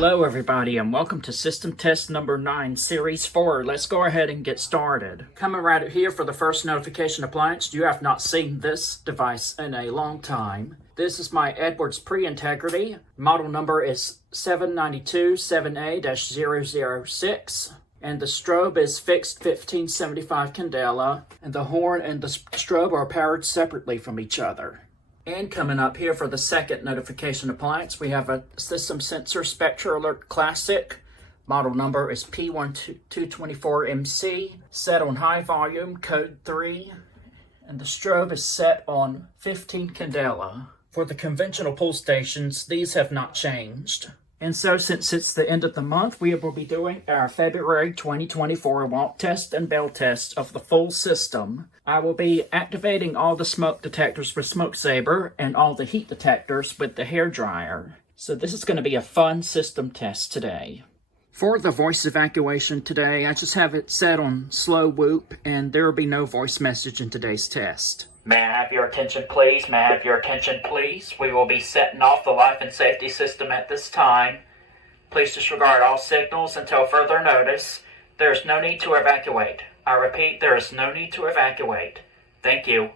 Hello everybody and welcome to system test number 9 series 4. Let's go ahead and get started. Coming right here for the first notification appliance. You have not seen this device in a long time. This is my Edwards Pre-Integrity. Model number is 792-7A-006. And the strobe is fixed 1575 candela. And the horn and the strobe are powered separately from each other. And coming up here for the second notification appliance, we have a System Sensor Spectra Alert Classic. Model number is P1224MC, set on high volume, code 3, and the strobe is set on 15 candela. For the conventional pull stations, these have not changed. And so since it's the end of the month, we will be doing our February 2024 walk test and bell test of the full system. I will be activating all the smoke detectors with Smoke Saber and all the heat detectors with the hair dryer. So this is going to be a fun system test today. For the voice evacuation today, I just have it set on slow whoop and there will be no voice message in today's test. May I have your attention, please? May I have your attention, please? We will be setting off the life and safety system at this time. Please disregard all signals until further notice. There is no need to evacuate. I repeat, there is no need to evacuate. Thank you.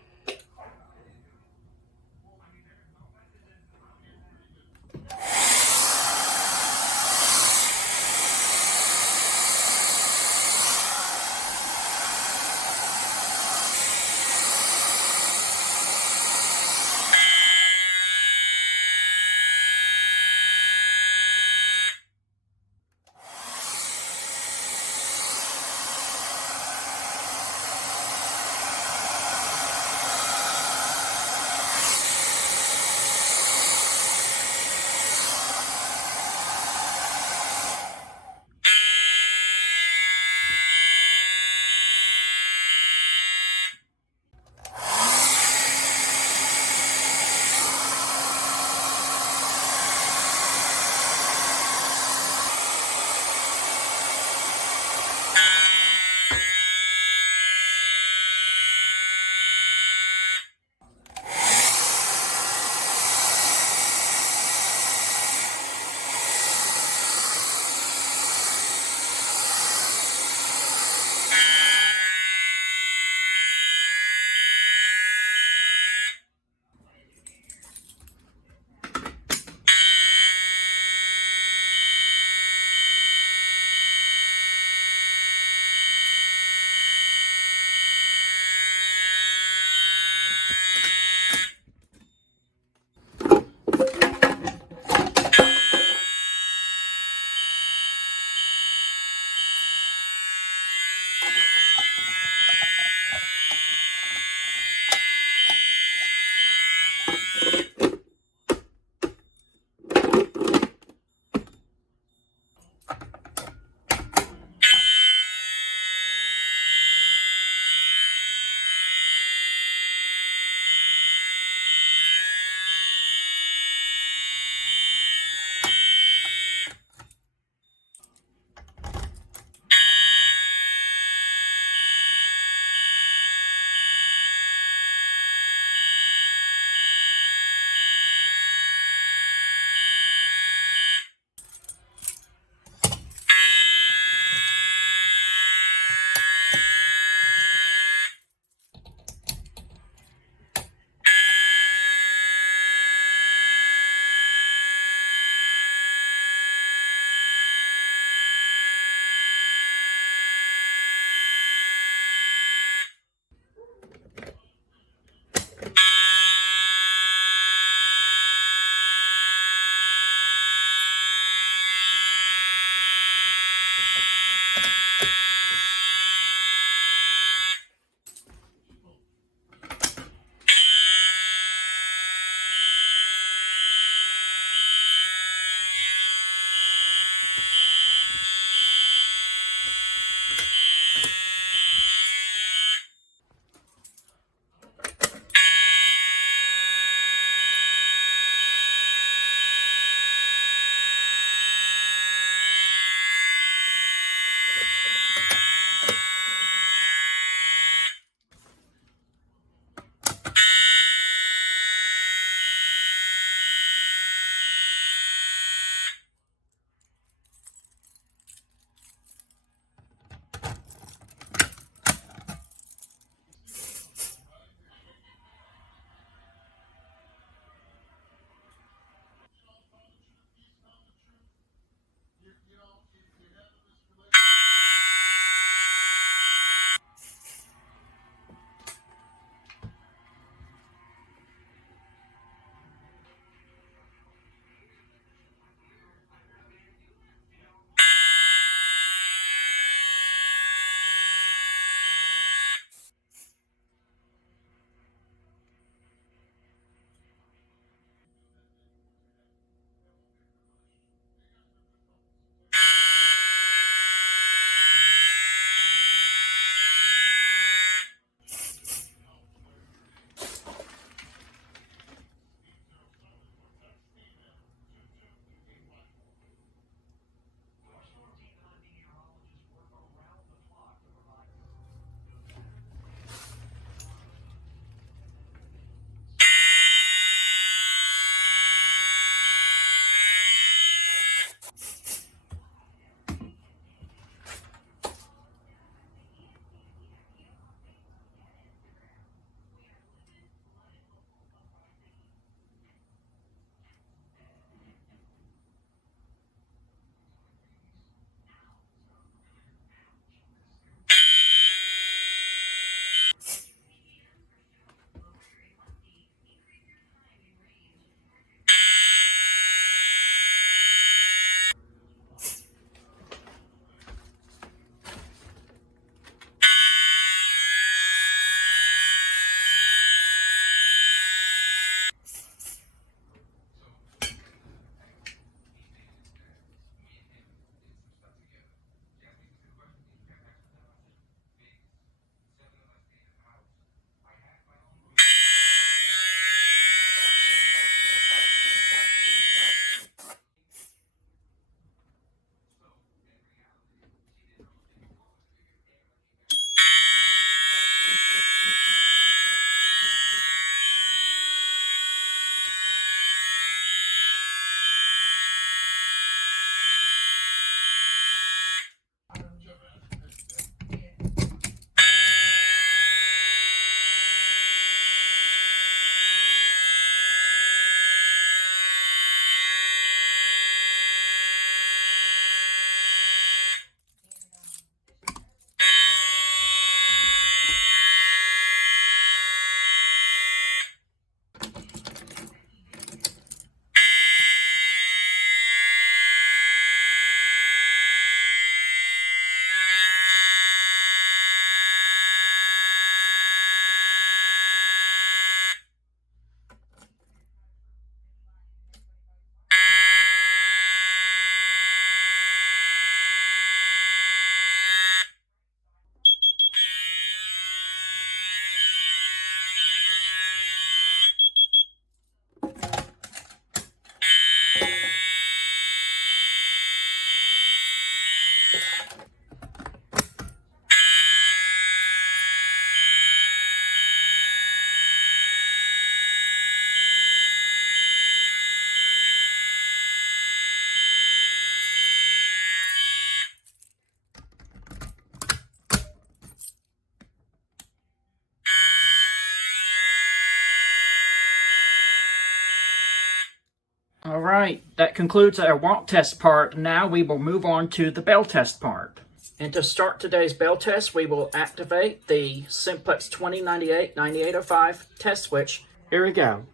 All right, that concludes our walk test part. Now we will move on to the bell test part. And to start today's bell test, we will activate the Simplex 2098-9805 test switch. Here we go.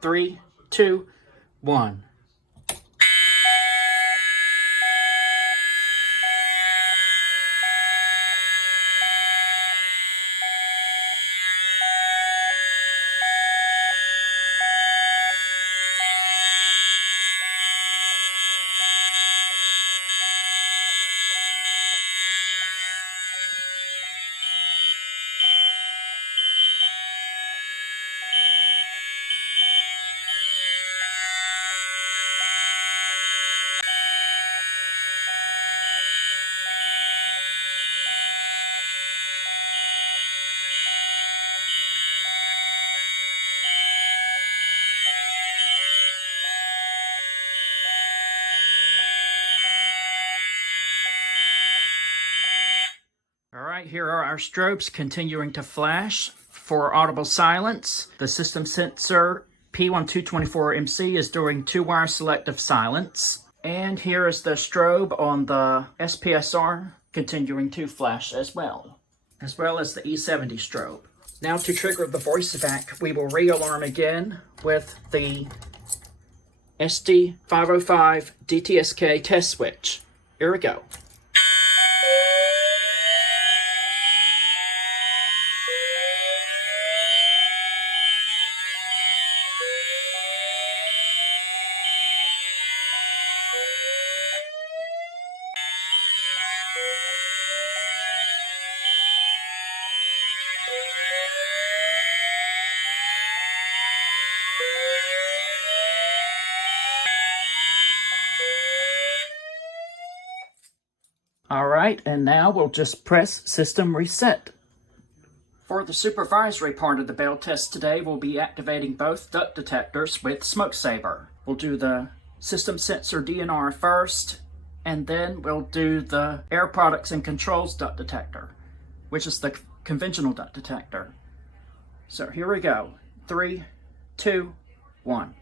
3, 2, 1. All right, here are our strobes continuing to flash. For audible silence, the system sensor P1224MC is doing 2-wire selective silence. And here is the strobe on the SPSR continuing to flash as well as the E70 strobe. Now to trigger the voice evac, we will re-alarm again with the SD505 DTSK test switch. Here we go. All right, and now we'll just press System Reset. For the supervisory part of the bell test today, we'll be activating both duct detectors with Smoke Saver. We'll do the system sensor DNR first, and then we'll do the air products and controls duct detector, which is the conventional duct detector. So here we go. 3, 2, 1.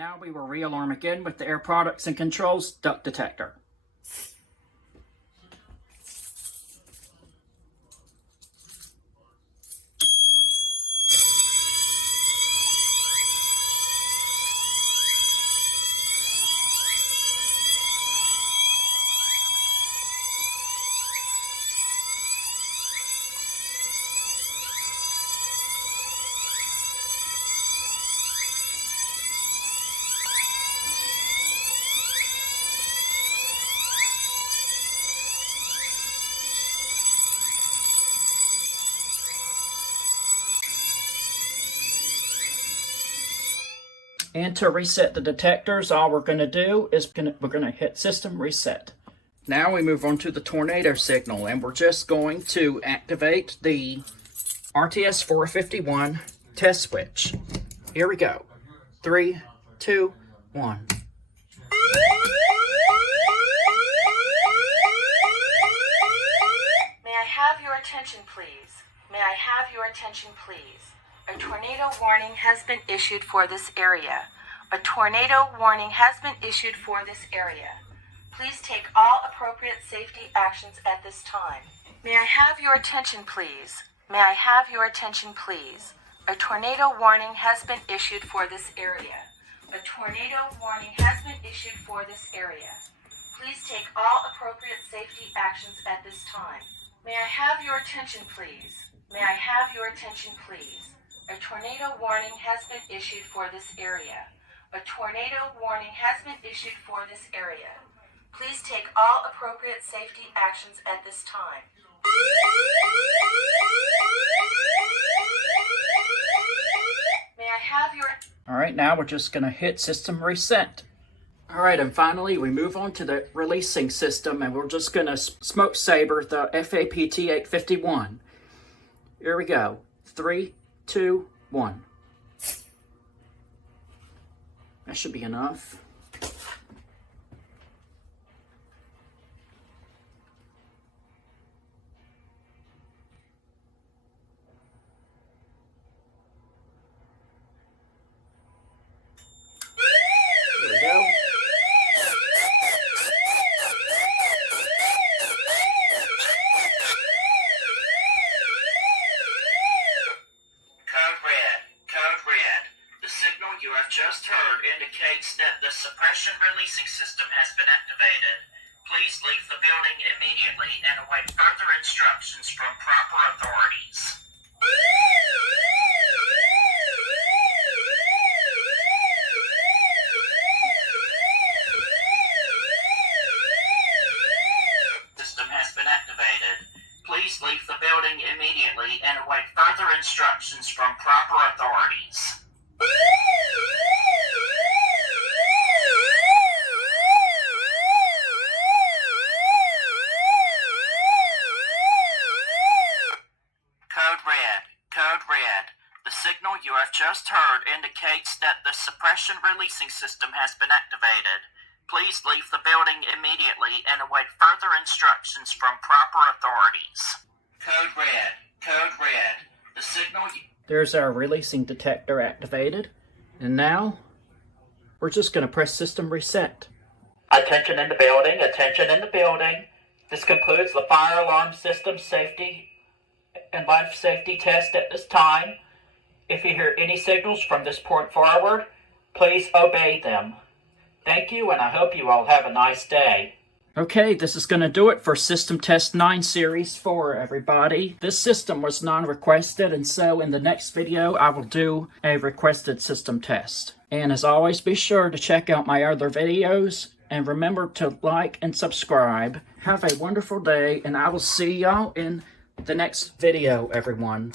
now we will realarm again with the Air Products and Controls duct detector. And to reset the detectors, all we're going to do is we're going to hit System Reset. Now we move on to the tornado signal, and we're just going to activate the RTS 451 test switch. Here we go. 3, 2, 1. May I have your attention, please? May I have your attention, please? A tornado warning has been issued for this area. A tornado warning has been issued for this area. Please take all appropriate safety actions at this time. May I have your attention, please? May I have your attention, please? A tornado warning has been issued for this area. A tornado warning has been issued for this area. Please take all appropriate safety actions at this time. May I have your attention, please? May I have your attention, please? A tornado warning has been issued for this area. A tornado warning has been issued for this area. Please take all appropriate safety actions at this time. May I have your... Alright, now we're just going to hit System Reset. Alright, and finally we move on to the releasing system, and we're just going to smoke saber the FAPT-851. Here we go. 3, 2, 1. That should be enough. Here we go. You have just heard indicates that the suppression releasing system has been activated. Please leave the building immediately and await further instructions from proper authorities. System has been activated. Please leave the building immediately and await further instructions from proper authorities. Code red. The signal you have just heard indicates that the suppression releasing system has been activated. Please leave the building immediately and await further instructions from proper authorities. Code red. The signal There's our releasing detector activated. And now, we're just going to press System Reset. Attention in the building, attention in the building. This concludes the fire alarm system safety and life safety test at this time. If you hear any signals from this point forward, please obey them. Thank you, and I hope you all have a nice day. Okay, this is going to do it for System Test 9 Series 4, everybody. This system was non-requested, and so in the next video, I will do a requested system test. And as always, be sure to check out my other videos, and remember to like and subscribe. Have a wonderful day, and I will see y'all in the next video, everyone.